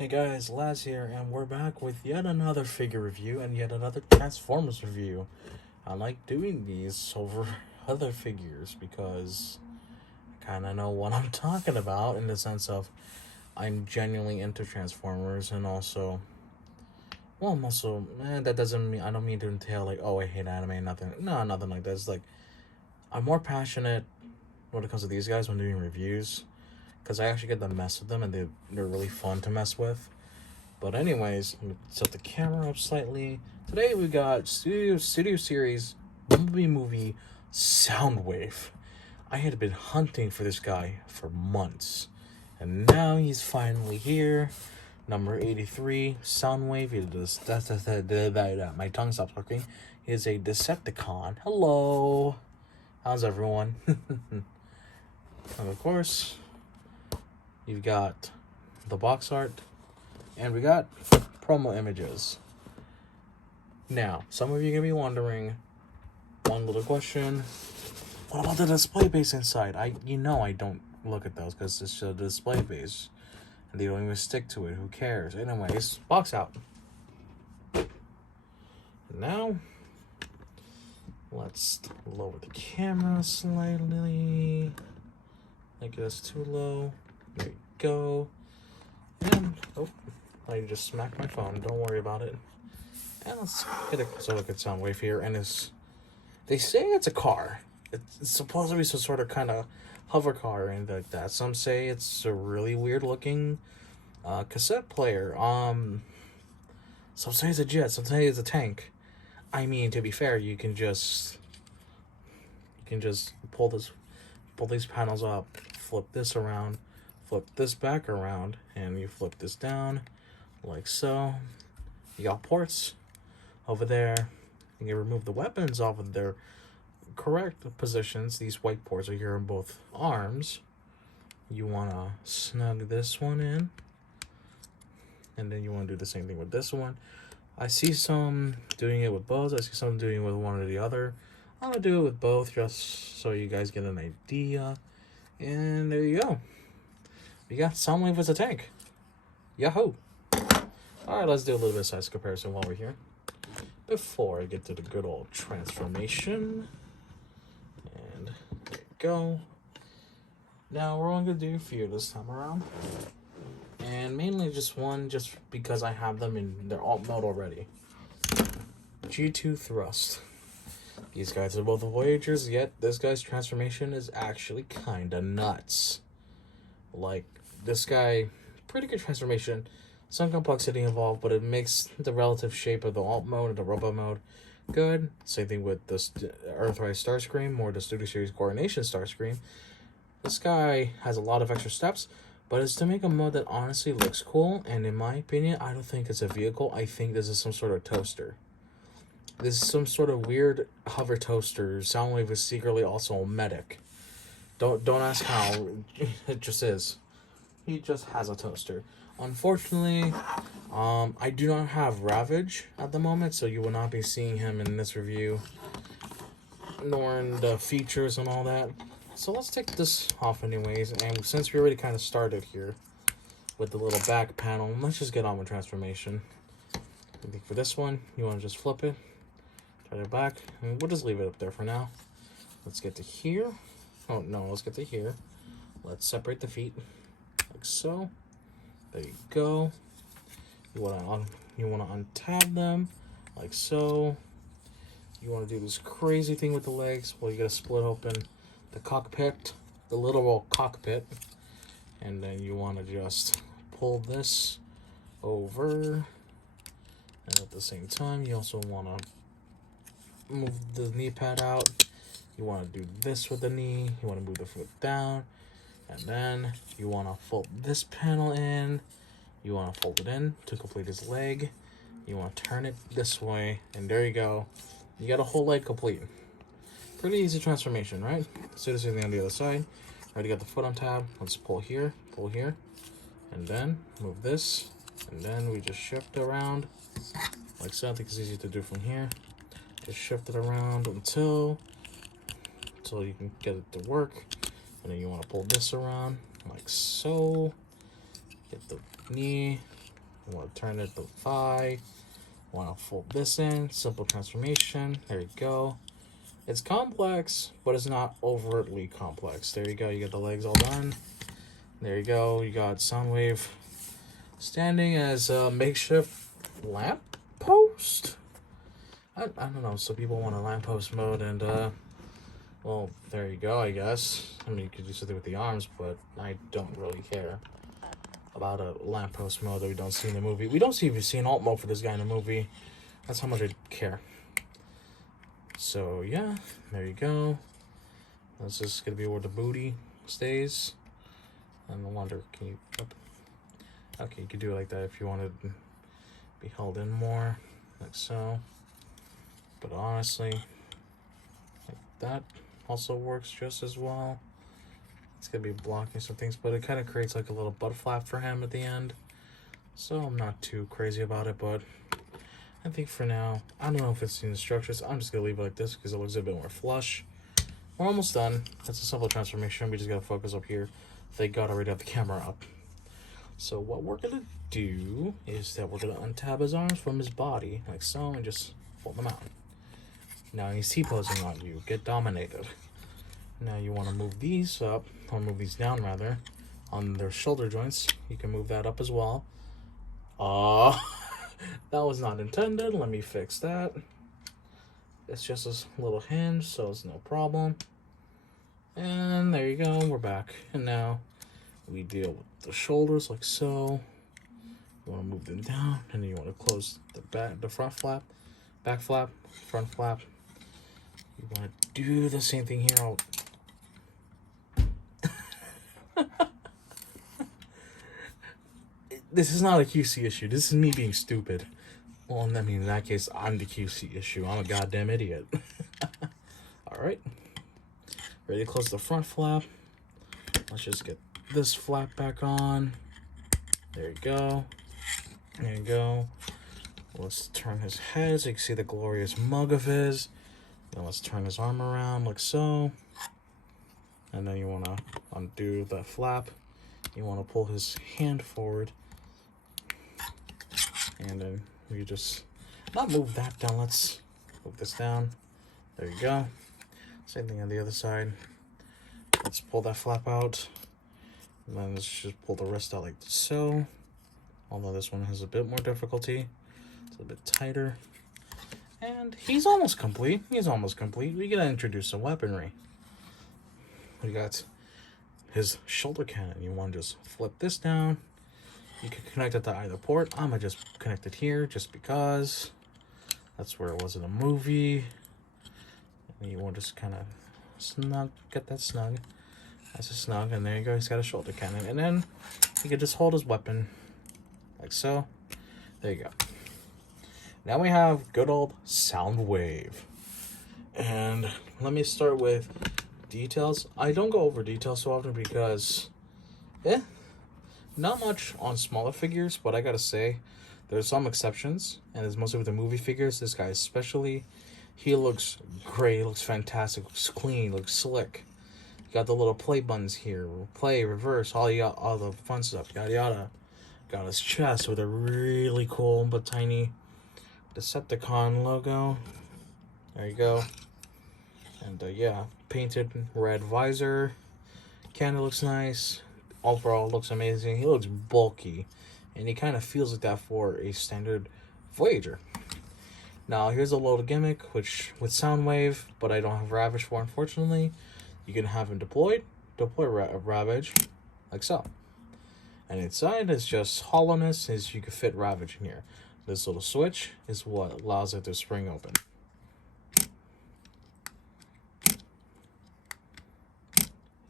Hey guys, Laz here, and we're back with yet another figure review and yet another Transformers review. I like doing these over other figures because I kind of know what I'm talking about in the sense of I'm genuinely into Transformers, and also, well, I'm also, that doesn't mean, I don't mean to entail like, oh, I hate anime, nothing. No, nothing like that. It's like, I'm more passionate when it comes to these guys when doing reviews, because I actually get to mess with them, and they're really fun to mess with. But anyways, let me set the camera up slightly. Today we got Studio Series Bumblebee movie SOUNDWAVE. I had been hunting for this guy for months, and now he's finally here. Number 83, SOUNDWAVE. My tongue stopped working. He is a Decepticon. Hello. How's everyone? And of course, you've got the box art, and we got promo images. Now, some of you are going to be wondering, one little question, what about the display base inside? I don't look at those because it's just a display base, and they don't even stick to it. Who cares? Anyways, box out. Now, let's lower the camera slightly. Make it as too low. There we go. And, oh, I just smacked my phone. Don't worry about it. And let's get a closer look at SOUNDWAVE here. And they say it's a car. It's supposed to be some sort of kind of hover car and like that. Some say it's a really weird looking cassette player. Some say it's a jet. Some say it's a tank. I mean, to be fair, you can just pull these panels up, flip this around, flip this back around, and you flip this down like so. You got ports over there. You can remove the weapons off of their correct positions. These white ports are here on both arms. You want to snug this one in, and then you want to do the same thing with this one. I see some doing it with both. I see some doing it with one or the other. I'm going to do it with both just so you guys get an idea. And there you go. We got SOUNDWAVE as a tank. Yahoo! Alright, let's do a little bit of size comparison while we're here. Before I get to the good old transformation. And there you go. Now we're only going to do a few this time around. And mainly just one, just because I have them in their alt mode already. G2 Thrust. These guys are both Voyagers, yet this guy's transformation is actually kinda nuts. Like, this guy, pretty good transformation. Some complexity involved, but it makes the relative shape of the alt mode and the robot mode good. Same thing with the Earthrise Starscream or the Studio Series Coronation Starscream. This guy has a lot of extra steps, but it's to make a mode that honestly looks cool, and in my opinion, I don't think it's a vehicle. I think this is some sort of toaster. This is some sort of weird hover toaster. SOUNDWAVE is secretly also a medic. Don't ask how. It just is. He just has a toaster. Unfortunately, I do not have Ravage at the moment, so you will not be seeing him in this review, nor in the features and all that. So let's take this off anyways, and since we already kind of started here with the little back panel, let's just get on with transformation. I think for this one, you want to just flip it, turn it back, and we'll just leave it up there for now. Let's get to here. Oh no, let's get to here. Let's separate the feet, like so. There you go. You wanna untab them, like so. You wanna do this crazy thing with the legs. Well, you gotta split open the cockpit, the literal cockpit, and then you wanna just pull this over, and at the same time, you also wanna move the knee pad out. You wanna do this with the knee. You wanna move the foot down. And then you want to fold this panel in. You want to fold it in to complete his leg. You want to turn it this way. And there you go. You got a whole leg complete. Pretty easy transformation, right? Let's do the same thing on the other side. Already got the foot on tab. Let's pull here. And then move this. And then we just shift around. Like so. I think it's easy to do from here. Just shift it around until you can get it to work. And then you want to pull this around like so. Get the knee, You want to turn it to thigh. You want to fold this in. Simple transformation. There you go. It's complex, but it's not overtly complex. There you go. You got the legs all done. There you go. You got SOUNDWAVE standing as a makeshift lamp post. I don't know. So people want a lamppost mode, and well, there you go. I guess. I mean, you could do something with the arms, but I don't really care about a lamppost mode that we don't see in the movie. We don't even see an alt mode for this guy in the movie. That's how much I care. So yeah, there you go. That's just gonna be where the booty stays. And I wonder, can you? Okay, you could do it like that if you wanted to be held in more, like so. But honestly, like that also works just as well. It's gonna be blocking some things, but it kind of creates like a little butt flap for him at the end. So I'm not too crazy about it, but I think for now, I don't know if it's the instructions. I'm just gonna leave it like this because it looks a bit more flush. We're almost done. That's a simple transformation. We just gotta focus up here. Thank God I already have the camera up. So what we're gonna do is that we're gonna untab his arms from his body, like so, and just fold them out. Now he's T-posing on you. Get dominated. Now you want to move these up, or move these down rather, on their shoulder joints. You can move that up as well. That was not intended. Let me fix that. It's just a little hinge, so it's no problem. And there you go, we're back. And now we deal with the shoulders like so. You want to move them down, and then you want to close the front flap, back flap, front flap. You want to do the same thing here. This is not a QC issue. This is me being stupid. Well, I mean, in that case, I'm the QC issue. I'm a goddamn idiot. Alright. Ready to close the front flap. Let's just get this flap back on. There you go. There you go. Let's turn his head so you can see the glorious mug of his. Then let's turn his arm around like so. And then you want to undo that flap. You want to pull his hand forward. And then you just not move that down. Let's move this down. There you go. Same thing on the other side. Let's pull that flap out. And then let's just pull the rest out like so. Although this one has a bit more difficulty. It's a bit tighter. And he's almost complete. He's almost complete. We gotta introduce some weaponry. We got his shoulder cannon. You want to just flip this down. You can connect it to either port. I'm gonna just connect it here just because that's where it was in the movie. And you want to just kind of snug, get that snug. That's a snug, and there you go. He's got a shoulder cannon, and then you can just hold his weapon like so. There you go. Now we have good old SOUNDWAVE, and let me start with details. I don't go over details so often because, not much on smaller figures, but I gotta say, there's some exceptions, and it's mostly with the movie figures. This guy especially, he looks great, he looks fantastic, looks clean, looks slick. You got the little play buttons here, play, reverse, all the fun stuff, yada yada. Got his chest with a really cool but tiny Decepticon logo. There you go. And yeah, painted red visor. Cannon looks nice. Overall looks amazing. He looks bulky, and he kind of feels like that for a standard Voyager. Now here's a little gimmick, which with SOUNDWAVE, but I don't have Ravage for, unfortunately. You can have him deploy Ravage like so, and inside is just hollowness. Is you can fit Ravage in here. This little switch is what allows it to spring open.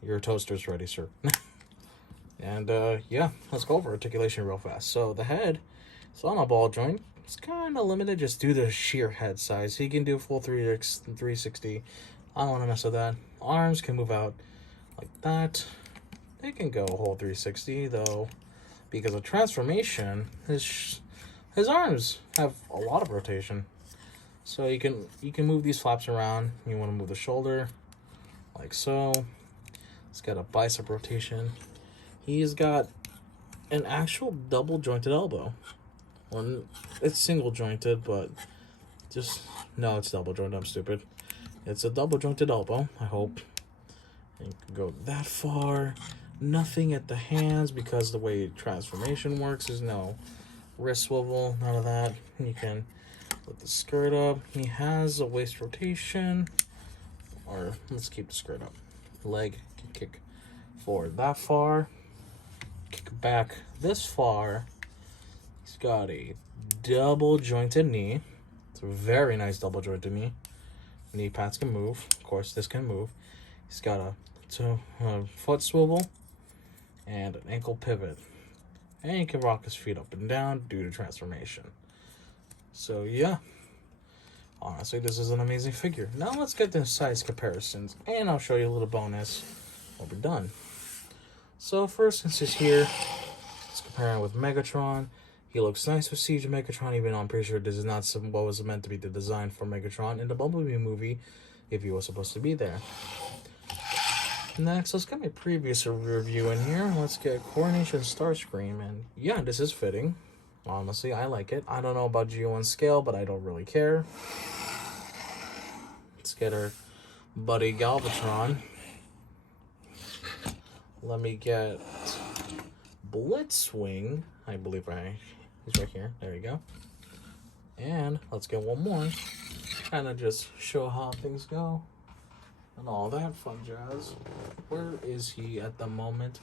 Your toaster's ready, sir. And yeah, let's go over articulation real fast. So the head is on a ball joint. It's kind of limited just due to the sheer head size. He can do full 360. I don't want to mess with that. Arms can move out like that. They can go a whole 360 though, because of transformation. His arms have a lot of rotation. So you can move these flaps around. You want to move the shoulder like so. It's got a bicep rotation. He's got an actual double jointed elbow. Well, it's single jointed, but just no, it's double jointed. I'm stupid. It's a double jointed elbow. I hope. And you can go that far. Nothing at the hands because the way transformation works is no wrist swivel, none of that. You can put the skirt up. He has a waist rotation, or let's keep the skirt up. Leg can kick forward that far, kick back this far. He's got a double jointed knee. It's a very nice double jointed knee. Knee pads can move. Of course, this can move. He's got a foot swivel and an ankle pivot. And he can rock his feet up and down due to transformation. So, yeah. Honestly, this is an amazing figure. Now let's get the size comparisons. And I'll show you a little bonus when we're done. So, first, since he's here, let's compare him with Megatron. He looks nice with Siege of Megatron, even though I'm pretty sure this is not what was meant to be the design for Megatron in the Bumblebee movie, if he was supposed to be there. Next, let's get my previous review in here. Let's get Coronation Starscream, and yeah, this is fitting. Honestly, I like it. I don't know about G1 scale, but I don't really care. Let's get our buddy Galvatron. Let me get Blitzwing. I believe he's right here. There you go. And let's get one more. Kind of just show how things go. And all that fun jazz. Where is he at the moment?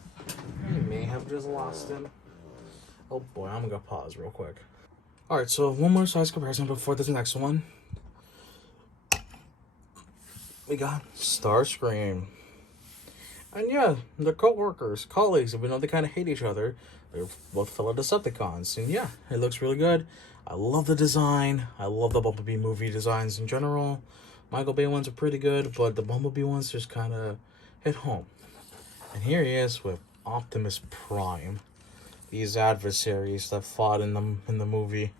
We may have just lost him. Oh boy, I'm gonna pause real quick. Alright, so one more size comparison before this next one. We got Starscream. And yeah, they're co-workers, colleagues, even though they kind of hate each other. They're both fellow Decepticons. And yeah, it looks really good. I love the design. I love the Bumblebee movie designs in general. Michael Bay ones are pretty good, but the Bumblebee ones just kind of hit home. And here he is with Optimus Prime. These adversaries that fought in the movie.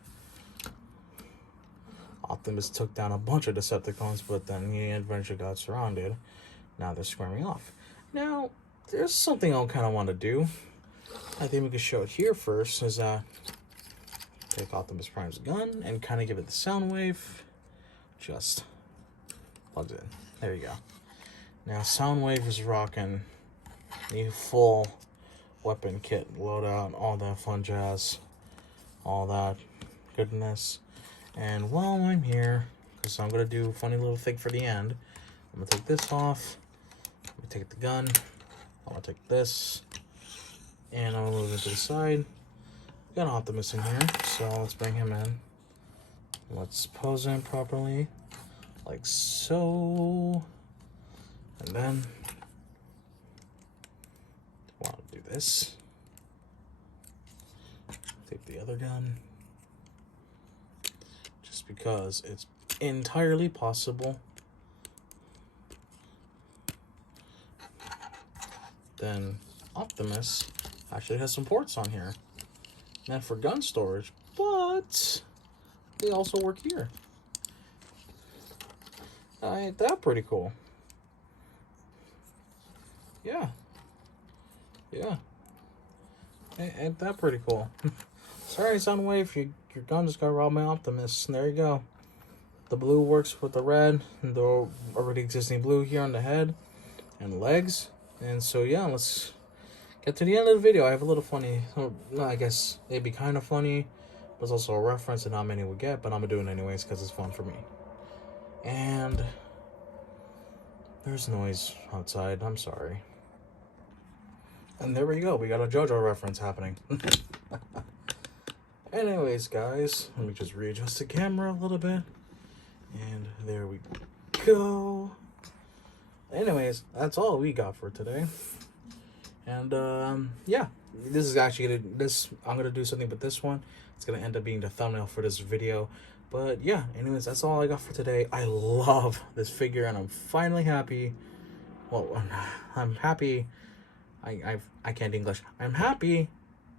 Optimus took down a bunch of Decepticons, but then he eventually got surrounded. Now they're squaring off. Now, there's something I kind of want to do. I think we could show it here first, is take Optimus Prime's gun and kind of give it the SOUNDWAVE. Just plugs in. There you go. Now SOUNDWAVE is rocking the full weapon kit, loadout, all that fun jazz, all that goodness. And while I'm here, because I'm gonna do a funny little thing for the end, I'm gonna take this off. I'm gonna take the gun. I'm gonna take this, and I'm gonna move it to the side. Got Optimus in here, so let's bring him in. Let's pose him properly. Like so, and then want to do this. Take the other gun, just because it's entirely possible. Then Optimus actually has some ports on here, meant for gun storage, but they also work here. Ain't that pretty cool? Yeah. Yeah. Ain't that pretty cool? Sorry, SOUNDWAVE, your gun just got robbed by Optimus. There you go. The blue works with the red, and the already existing blue here on the head and legs. And so, yeah, let's get to the end of the video. I have a little funny, I guess it'd be kind of funny, but it's also a reference that not many would get, but I'm going to do it anyways because it's fun for me. And there's noise outside. I'm sorry. And there we go. We got a JoJo reference happening. Anyways, guys, let me just readjust the camera a little bit. And there we go. Anyways, that's all we got for today. And yeah, this is actually I'm gonna do something with this one. It's gonna end up being the thumbnail for this video. But yeah, anyways, that's all I got for today. I love this figure, and I'm finally happy. Well, I'm happy. I can't English. I'm happy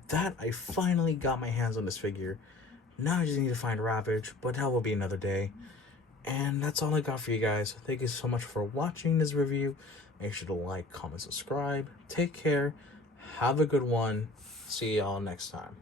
that I finally got my hands on this figure. Now I just need to find Ravage, but that will be another day. And that's all I got for you guys. Thank you so much for watching this review. Make sure to like, comment, subscribe. Take care. Have a good one. See y'all next time.